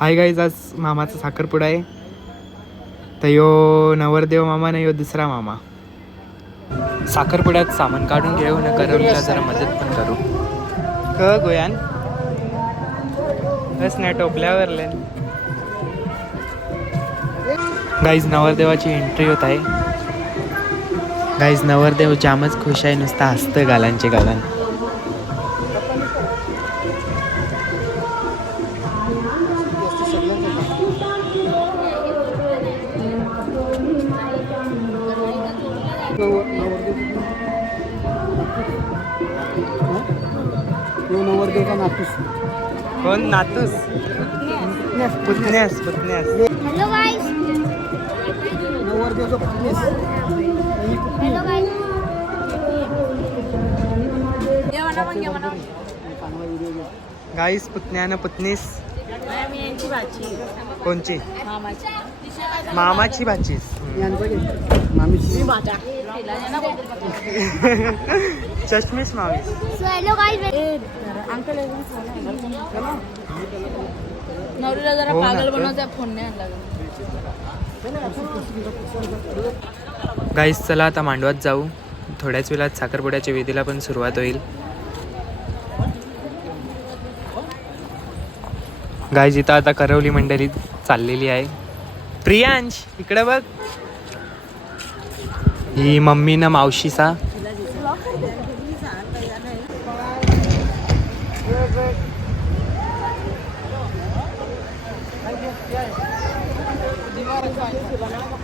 Hi guys, आज मामाचा साखरपुडा आहे. तर यो नवरदेव मामा नाही, यो दुसरा मामा. साखरपुड्यात सामान काढून घेऊ न करवलीला जरा मदत पण करू. गोयान बस नाही टोपल्यावरले. गाईज नवरदेवाची एंट्री होत आहे. गाईज नवरदेव जामच खुश आहे, नुसता हसतं गालांचे गालान. नवरदेवचा नातूस. कोण नातूस? पुतण्यास पुतण्यास. Hello guys. नवरदेवचा पुतण्यास. Hello guys. गाईस पुतण्यानं पुतणीस. कोणची? मामाची भाचीस. चष्मीस मामी. So hello guys. अंकल नवरीला जरा पागल बनवायचा, फोन नाही आणला. गाईस चला आता मांडवात जाऊ. थोड्याच वेळात साखरपुड्याच्या विधीला पण सुरुवात होईल. गाईस इथं आता करवली मंडळी चाललेली आहे. प्रियांश इकडे बघ. ही मम्मी ना मावशीचा.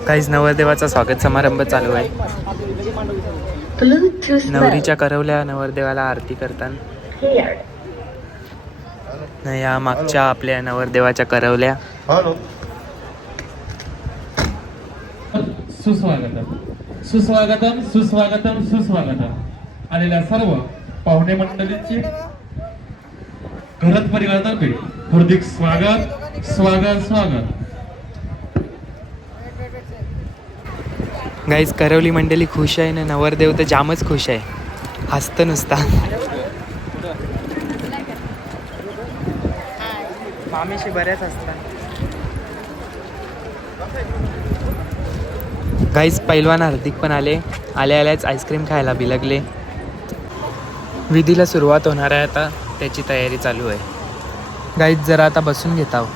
काहीच नवरदेवाचा स्वागत समारंभ चालू आहे. नवरीच्या करवल्या नवरदेवाला आरती करतात. या मागच्या आपल्या नवरदेवाच्या करवल्या. सुस्वागतम सुस्वागतम सुस्वागतम सुस्वागतम. आलेल्या सर्व पाहुणे मंडळींचे घरात परिवारातर्फे हार्दिक स्वागत स्वागत स्वागत. गाईज करवली मंडळी खुश आहे ना, नवरदेव तर जामच खुश आहे, हसतं नुसता. मामीशी बऱ्याच असतात. गाईज पैलवान हार्दिक पण आल्याच आईस्क्रीम खायला बिलगले. विधीला सुरुवात होणार आहे आता, त्याची तयारी चालू आहे. गाईज जरा आता बसून घेत आहो.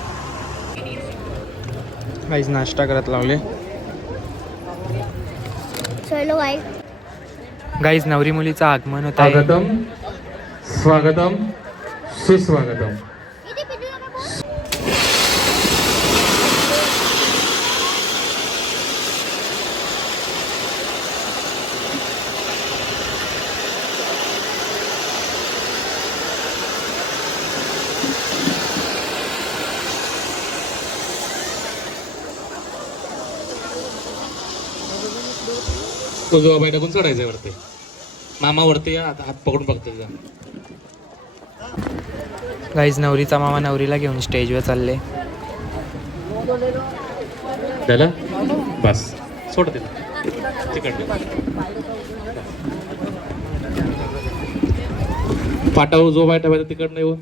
गाईज नाश्ता करत लावले. So hello guys. गाईज नवरी मुलीचं आगमन होत आहे. स्वागतम स्वागतम सुस्वागतम. उजवा बाई टाकून चढायचंय वरती. मामा वरती हात पकडून बघतो. गाईज नवरीचा मामा नवरीला घेऊन स्टेजवर चालले. झालं बस, सोड तिकडे. पाटावर उजवा बाई ठेवायचा, तिकडनं येऊन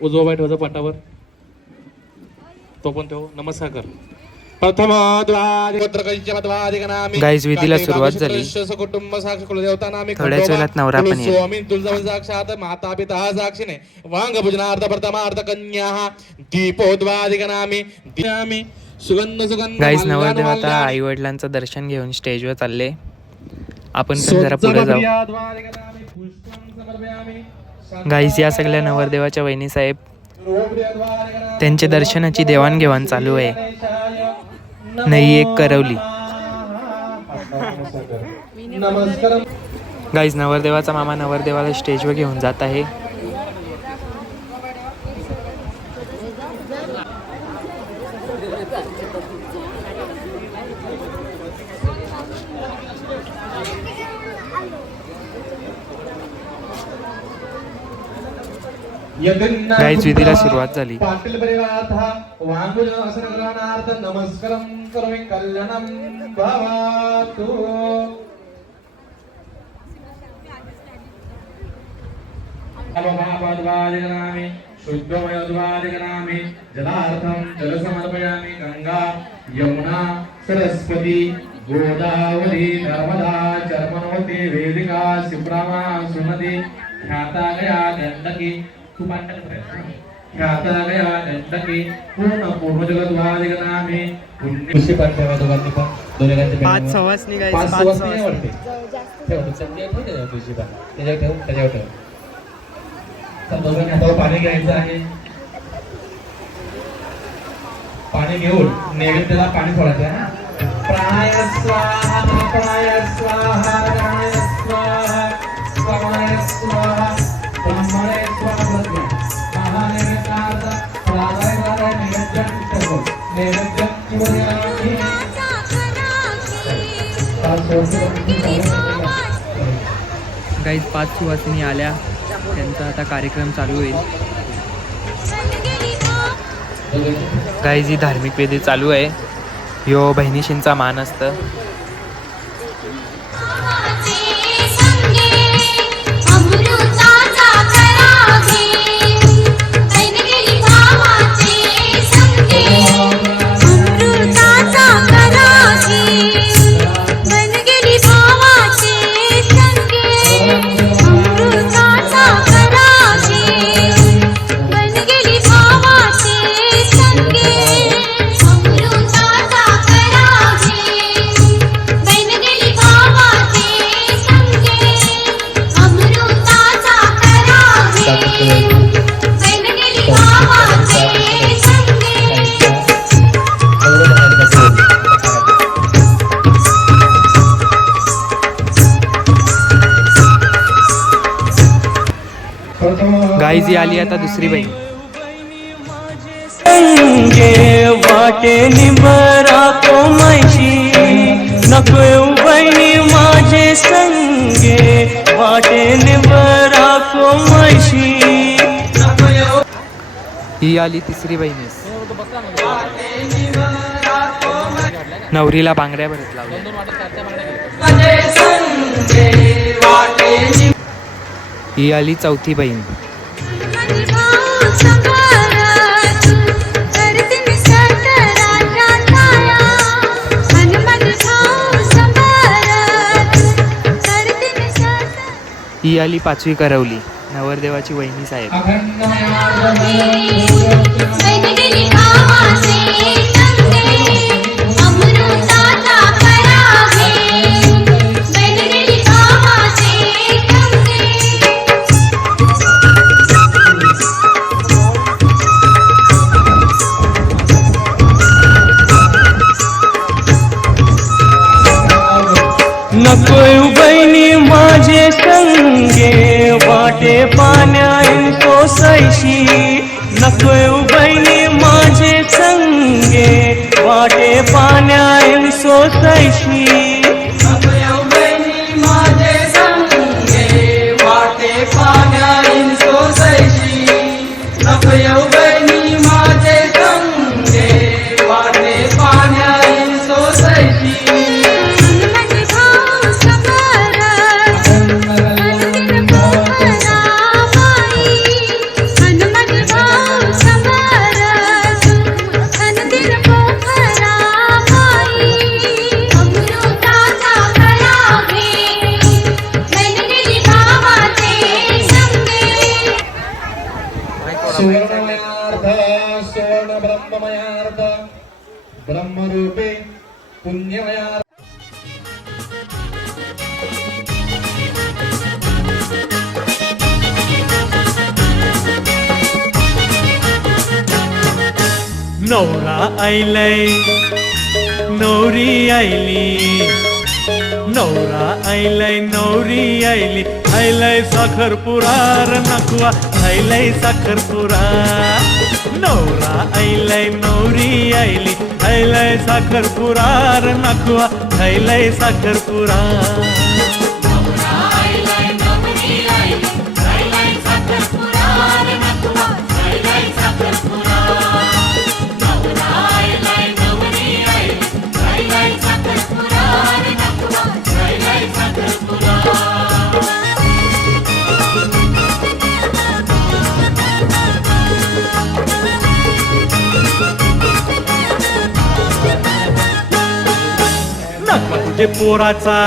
उजवा बाई ठेवायचा पाटावर. तो पण ठेव. नमस्कार कर. गाईज विधीला सुरुवात झाली. थोड्याच वेळात नवरा पण येईल. साक्षात माता पिता साक्षीने वांग भुजनार्थ प्रथमार्थ कन्या दीपोद्वादिकनामी दिनामी सुगंध सुगंध. गाईज नवरदेव आता आई वडिलांचं दर्शन घेऊन स्टेजवर चालले. आपण पण जरा पुढे जाऊ. गाईज या सगळ्या नवरदेवाच्या वहिनी साहेब, त्यांच्या दर्शनाची देवाणघेवाण चालू आहे. नाही एक करवली. गाईज नवरदेवाचा मामा नवरदेवाला स्टेजवर घेऊन जात आहे. गाईज विधीला सुरुवात झाली. पाटील परिवारात वांगुज आसन ग्रहणार्थ नमस्कारम करोमि कल्याणम भवतु. शुद्धमयोद्वादिगणामि जलार्थं जलसमर्पयामि गंगा यमुना सरस्वती गोदावरी नर्मदा चर्मणवती वेदिका शिप्रामा सुमती ख्याता गया गंडकी तू ख्याता गया गंडकी पूर्ण जलद्वादिगणामि पुण्य पंचमा दोघांनी पण दोघांचे 5 सवासनी गाईज, 5 5 सवासनी सवासनी. आवडते ठेव तुझी पण त्याच्यावर ठेव तर दोघांनी हातावर पाणी घ्यायचं आहे. पाणी घेऊन नैवेद्याला पाणी सोडायचं आहे ना. प्राणाय स्वाहा प्राणाय स्वाहा प्राणाय स्वाहा प्राणाय स्वाहा ब्रह्मणे स्वाहा महानैवेद्यार्थ प्राणाय प्राणाय नैवेद्यं ठेव नैवेद्यं पूजयामि. गाईज 5 सुवासिनी आल्या, त्यांचा आता कार्यक्रम चालू होईल. गाईज ही धार्मिक विधी चालू आहे. ह्यो बहिणीशींचा मान असतं. गाईज ही आली आता दुसरी बहीण. संगे वाटे निबरा को मैशी नको बहिणी माझे संगे वाटे निबरा को मैशी. ही आली तिसरी बहिणीस. नवरीला बांगड्या भरत लावल्या. ही आली चौथी बहीण. ही आली 5वी करवली, नवरदेवाची वहिनी साहेब. नको बहिणी माझे संगे वाटे पाण्यान सोसायशी. नको बहिणी माझे संगे वाटे पाण्यान सोसायशी. नको बहिणी माझे संगे वाटे पाण्यान सोसायशी. नको बहिणी माझे संगे वाटे पाण्यान सोसायशी. सुवर्णमयार्थ सुवर्ण ब्रह्ममयार्थ ब्रह्मरूपे पुण्यमयार्थ. नवरा आईलय नवरी आईली. नवरा आईलय नवरी आईली. आईलय साखरपुरा र नकवा आईलय साखरपुरा. नवरा आईलय नवरी आईली. आईलय साखरपुरा र नकवा आईलय साखरपुरा. म्हणजे पोराचा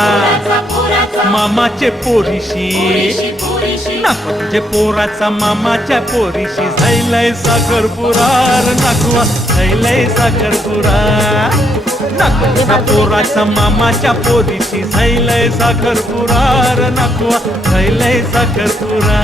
मामाचे पोरीशी नको म्हणजे पोराचा मामाच्या पोरीशी झैलय साखरपुरार नाकवा झैलय साखरपुरा नको त्या पोराचा मामाच्या पोरीशी झैलय साखरपुरार नाकवा झैलय साखरपुरा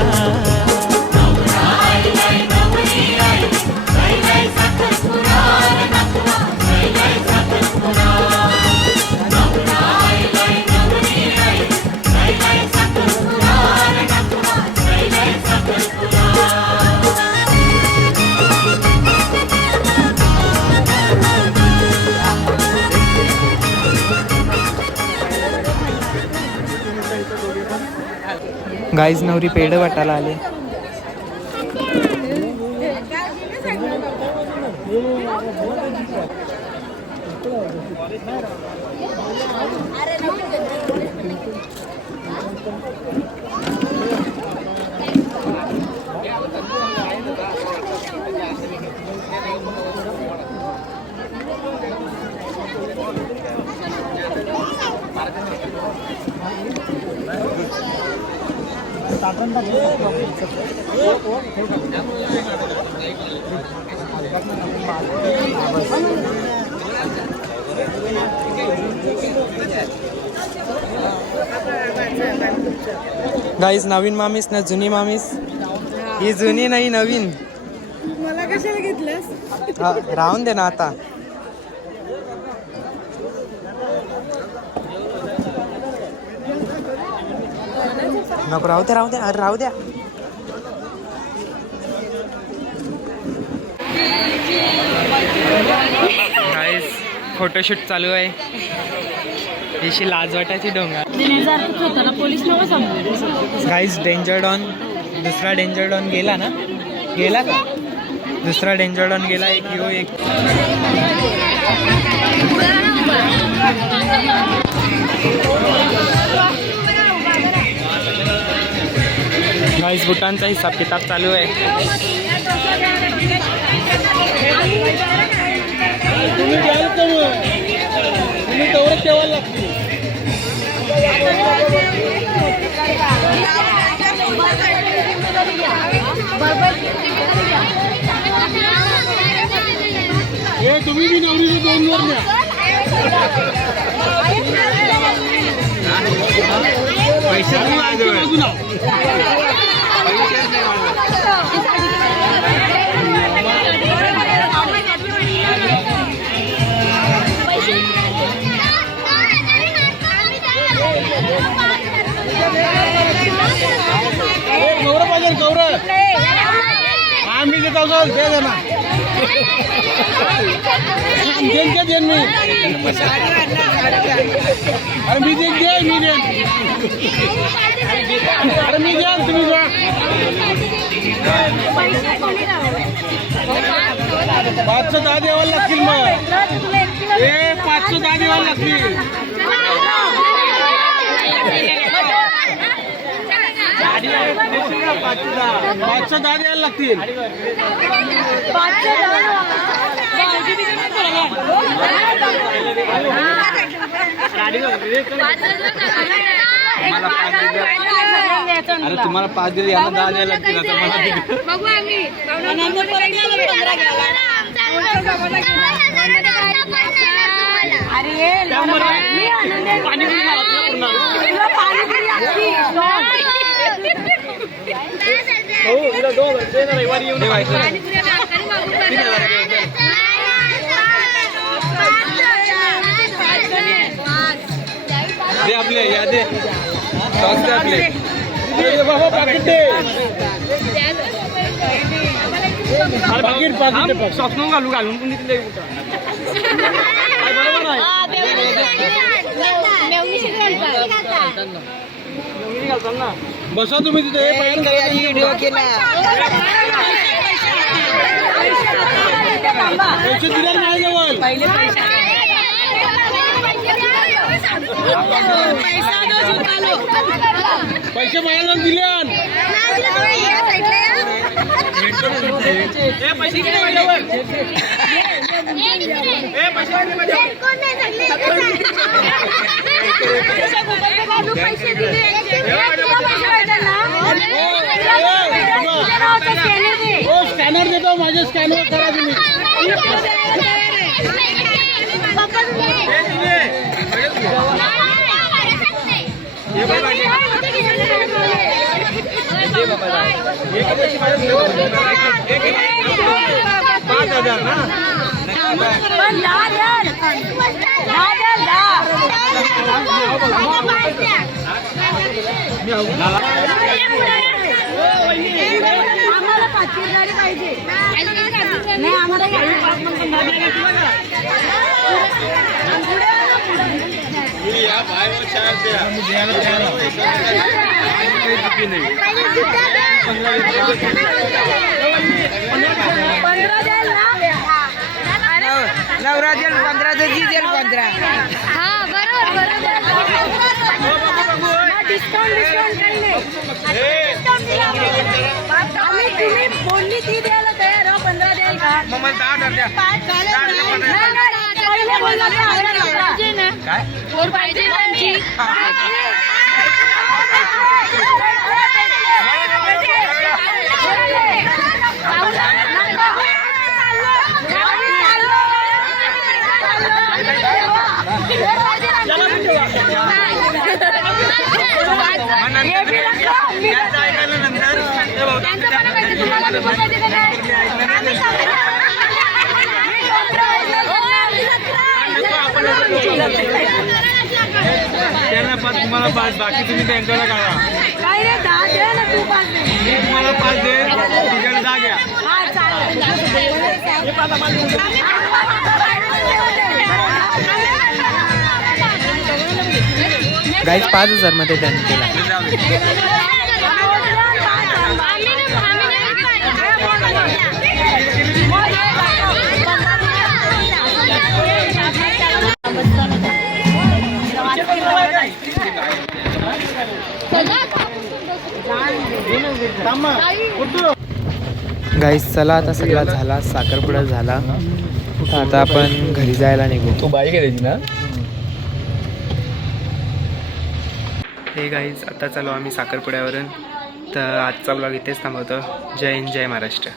गाईज नवरी पेढं वाटायला आले. गाईज नवीन मामीस ना जुनी मामीस. ही जुनी नाही नवीन. मला कशाला घेतलंस? राहून दे ना आता. नको राहू द्या राहू द्या राहू द्या. गाईज फोटोशूट चालू आहे. अशी लाज वाटायची डोंगर. पोलीस नको सांगू. Guys danger don. दुसरा डेंजर डॉन गेला ना. गेला का? दुसरा डेंजर डॉन गेला. एक यो एक. गाईज बुटांचा हिसाब किताब चालू आहे. तुम्ही घ्याल तर तुम्ही तेवढं ठेवायला लागते. हे तुम्ही बी नवरीला 2 वर द्या. पैसे गौरव पाहिजे. गौरव आम्ही देत आहोत. दे ना देन मी. अरे me then they. Me then. अरे मी देन तुम्ही जा. 510 द्यावं लागतील. मग 510 द्यावं लागतील. 510 द्यायला लागतील. अरे तुम्हाला 5 दिले यांना 10 द्यायला लागतील. आता रविवारी येऊन दे आपले या दे आपले बाबा पाकिट दे. पाकिट स्वप्न घालून पण तिथे बरोबर आहे. बसा तुम्ही तिथे. पैसे दिले नाही जवळ. पैसे मला दिले. पैसे स्कॅनर देतो माझ्या स्कॅनर करा तुम्ही आम्हाला पाचशे पाहिजे नाही आम्हाला नवरा देल 15 तर जी देल 15 हा बरोबर डिस्काउंट काही नाही आम्ही तुम्ही बोलली ती द्यायला तयार हो 15 द्याल का मग 10 द्या काय वर पाहिजे आमची त्यांना 5 तुम्हाला 5 बाकी तुम्ही त्यांच्याला काढा काय रे 10 दे ना तू 5 दे मी तुम्हाला 5 दे तुझ्याला 10 घ्या हा गाईज 5,000 मध्ये त्यांनी केला. गाईज चला आता सगळा झाला, साखरपुडा झाला, तर आता आपण घरी जायला निघू. तू बाईक आहे ना हे गाईज आता चालू आम्ही साखरपुड्यावरून. तर आजचा ब्लॉग इथेच थांबवतो. जय हिंद, जय महाराष्ट्र.